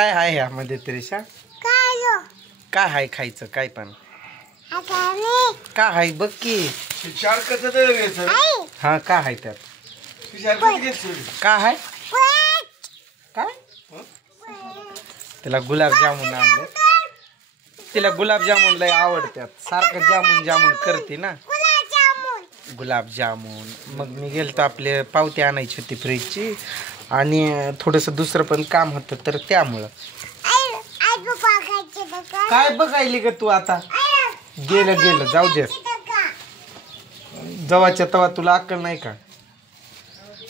काय आहे यामध्ये त्रिशा? काय आहे खायचं? काय पण काय आहे बघ की. हा काय आहे त्यात? काय आहे? काय तिला गुलाबजामुन आणले. तिला गुलाबजामुन लय आवडतात. सारखं जामुन जामुन करते ना गुलाबजामुन. मग मी गेलतो आपले पावती आणायची होती फ्रीजची आणि थोडंसं दुसरं पण काम होतं तर त्यामुळं. काय बघायली ग तू आता? गेलं गेलं जाऊ दे. जवाच्या तवा तुला अक्कल नाही का?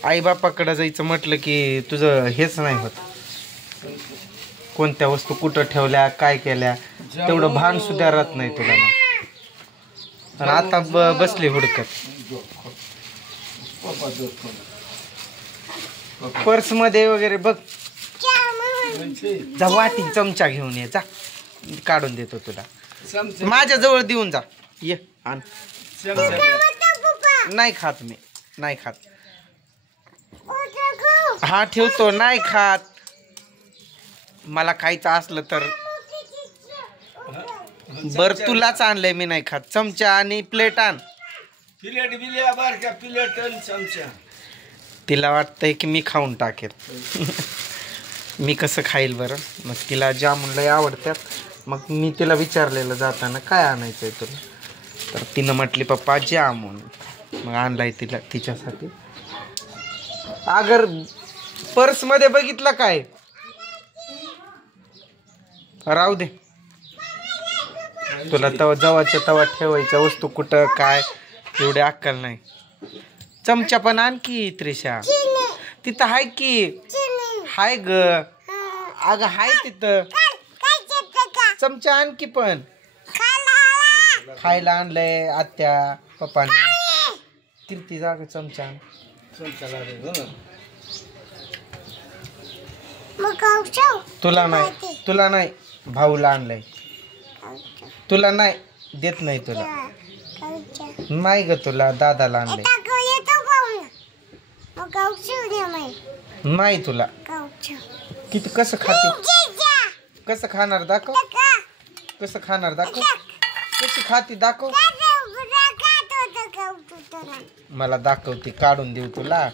आई बापाकडे जायचं म्हटलं की तुझं हेच नाही होत. कोणत्या वस्तू कुठं ठेवल्या काय केल्या तेवढं भान सुद्धा राहत नाही तुला. मग आता बसली हुडकत. पर्स मध्ये वगैरे बघ. जा वाटी चमचा घेऊन ये जा. काढून देतो तुला. माझ्या जवळ देऊन जा. ये आण. नाही खात मी. नाही खात. हा ठेवतो. नाही खात. मला खायचं असलं तर बर तुलाच आणलंय. मी नाही खात. चमचा आणि प्लेट आण. प्लेट बिल्या बारक्या प्लेट आणि चमचा. तिला वाटतंय की मी खाऊन टाकेल. मी कसं खाईल बरं? मग तिला जामुन लय आवडतात. मग मी तिला विचारलेलं जाताना काय आणायचंय तुला तर तिनं म्हटली पप्पा जामुन. मग आणलाय तिला तिच्यासाठी. अगर पर्स मध्ये बघितलं काय? राहू दे. तुला तवा जवाच्या तवा ठेवायच्या वस्तू कुठं काय एवढी अक्कल नाही. चमचा पण आण की त्रिशा. तिथं हाय की. हाय ग. अगं हाय तिथं. चमचा आण की पण. खायला आणलंय आत्या पप्पाने. कीर्ती जाग चमचा आण. तुला नाही. तुला नाही. भाऊला आणलंय. तुला नाही देत नाही. तुला नाही ग. तुला दादाला आणलंय. नाही तुला. किती कसं खाते? कसं खाणार दाखव. कसं खाणार दाखव. कशी खाती दाखव. मला दाखवते. काढून देऊ तुला.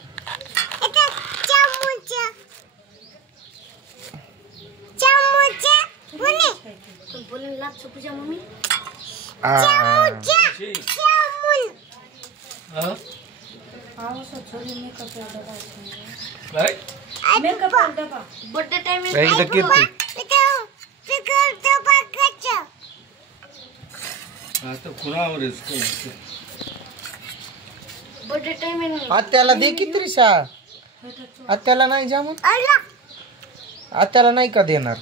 आत्याला दे की त्रिशा. आत्याला नाही जामुन. आत्याला नाही का देणार?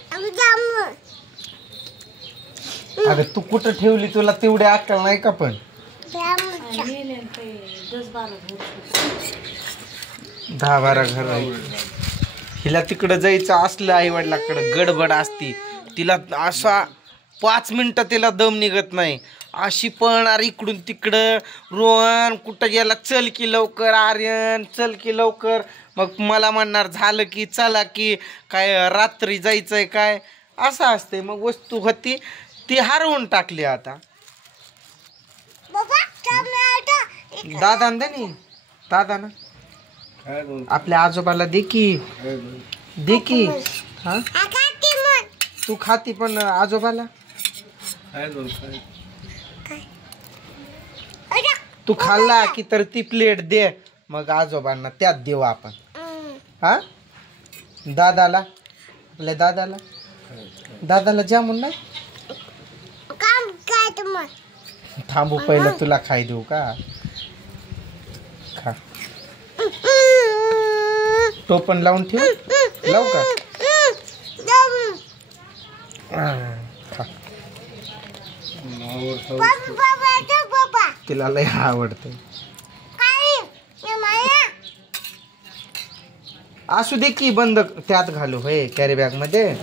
अगं तू कुठं ठेवली? तुला तेवढे अक्कल नाही का? पण 10-12 घर आहे. हिला तिकडं जायचं असलं आई वडिलाकडं गडबड असती. तिला असा 5 मिनिटं तिला दम निघत नाही. अशी पळणार इकडून तिकडं. रोहन कुठं गेला? चल की लवकर. आर्यन चल की लवकर. मग मला म्हणणार झालं की चला की काय रात्री जायचंय काय असं असते. मग वस्तू होती ती हरवून टाकली. आता दादा दे नी. दादा ना आपल्या आजोबाला दे की. दे की. हा तू खाती पण आजोबाला. तू खाल्ला की तर ती प्लेट दे. मग आजोबांना त्यात देऊ आपण. हा दादाला. आपल्या दादाला. दादाला जामुन नाही. थांबू पहिलं तुला खाय देऊ का. खा. तो पण लावून ठेव. लावू का? खा. तिला लय आवडतं. असू दे की बंद त्यात घालू. होय कॅरी बॅग मध्ये.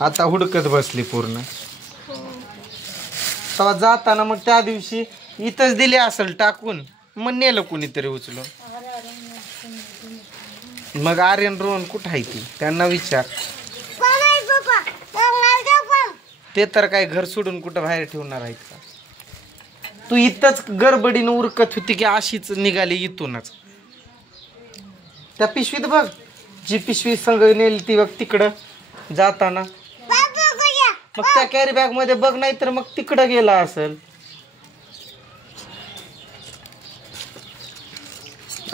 आता हुडकत बसली पूर्ण. तेव्हा जाताना मग त्या दिवशी इथंच दिली असेल टाकून, मग नेलं कुणीतरी उचलून. मग आर्यन रोहन कुठं आहे ती, त्यांना विचार. ते तर काय घर सोडून कुठं बाहेर ठेवणार आहेत का. तू इथंच गडबडीनं उरकत होती की अशीच निघाली इथूनच. त्या पिशवीत बघ, जी पिशवी संग नेली ती बघ तिकडं जाताना. मग त्या कॅरी बॅग मध्ये बघ, नाही तर मग तिकडं गेला असेल.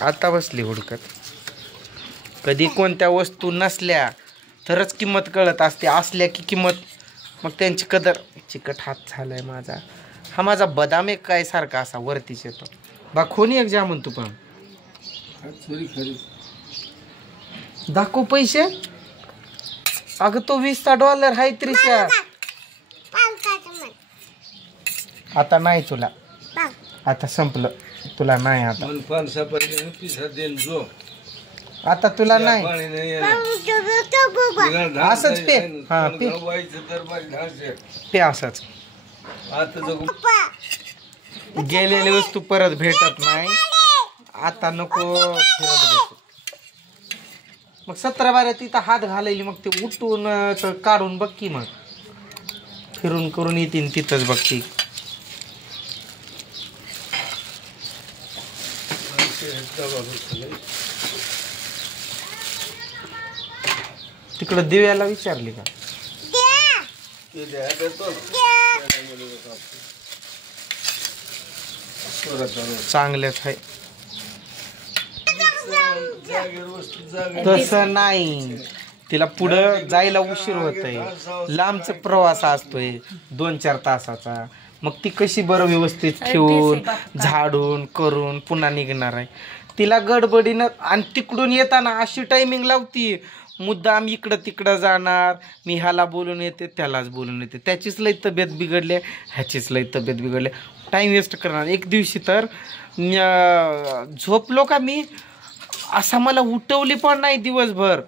आता बसली हुडकत. कधी कोणत्या वस्तू नसल्या तरच किंमत कळत असते, असल्या की किंमत मग त्यांची कदर. चिकट हात झालाय माझा. हा माझा बदाम एक काय सारखा असा वरतीच येतो. बा खोनी एक जामून तू पण दाखव पैसे. अगं तो $20 हाय त्रिशा. आता नाही तुला, आता संपलं तुला नाही. आता आता तुला नाही. असंच पे. हा पे पे असंच. गेलेली वस्तू परत भेटत नाही. आता नको फिरत बसू. मग 17-12 तिथं हात घालायली, मग ते उठून काढून बघ की, मग फिरून करून येतील तिथंच बघती. तिकडं दिव्याला विचारली का. चांगलेच आहे. तसं नाही, तिला पुढं जायला उशीर होतोय. लांबचा प्रवास असतोय 2-4 तासाचा. मग ती कशी बरं व्यवस्थित ठेवून झाडून करून पुन्हा निघणार आहे. तिला गडबडीनं. आणि तिकडून येताना अशी टायमिंग लावती, मुद्दाम इकडं तिकडं जाणार. मी ह्याला बोलून येते, त्यालाच बोलून येते. त्याचीच लई तब्येत बिघडली, ह्याचीच लई तब्येत बिघडली. टाईम वेस्ट करणार. एक दिवशी तर झोपलो का मी, असा मला उठवली पण नाही दिवसभर.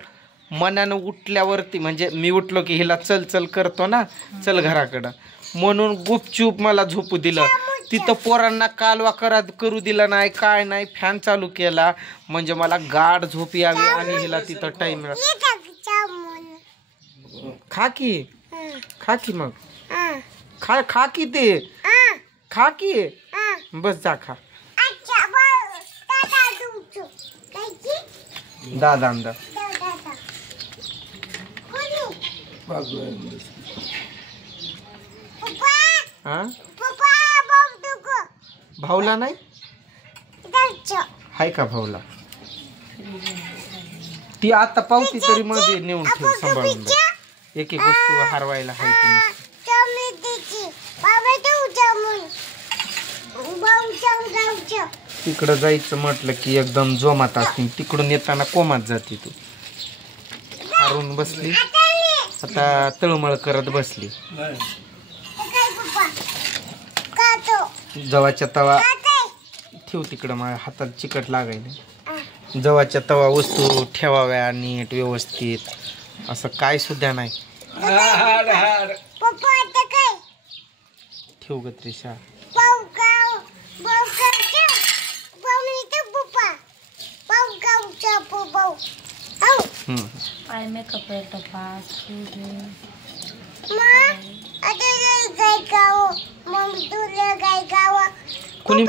मनानं उठल्यावरती, म्हणजे मी उठलो की हिला चल चल करतो ना, चल घराकडं म्हणून गुपचूप मला झोपू दिलं. तिथं पोरांना कालवा करू दिला नाही, काय नाही. फॅन चालू केला म्हणजे मला गाढ झोप यावी आणि हिला तिथं टाइम. खा की, खा की, मग खा की, ते खा की. बस जा खा. दादा अंदा हा भाऊला नाही हाय का भाऊला. ती आता पावती तरी मध्ये नेऊन ठेव सांभाळून. एक एक वस्तू हरवायला हाय ती. तिकडं जायचं म्हटलं की एकदम जोमात असते. तिकडून येताना कोमात जाते. तू हारून बसली, आता तळमळ करत बसली. जवाच्या तवा ठेव तिकडं, माझ्या हातात चिकट लागायला. जवाच्या तवा वस्तू ठेवाव्या नीट व्यवस्थित, असं काय सुद्धा नाही. ठेव ग त्रिशा. कुणी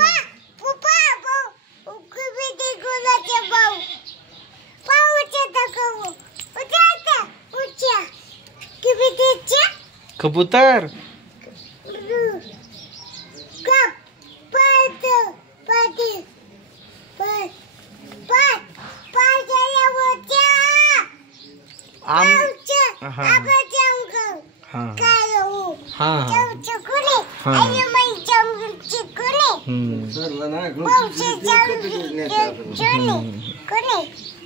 कबूतर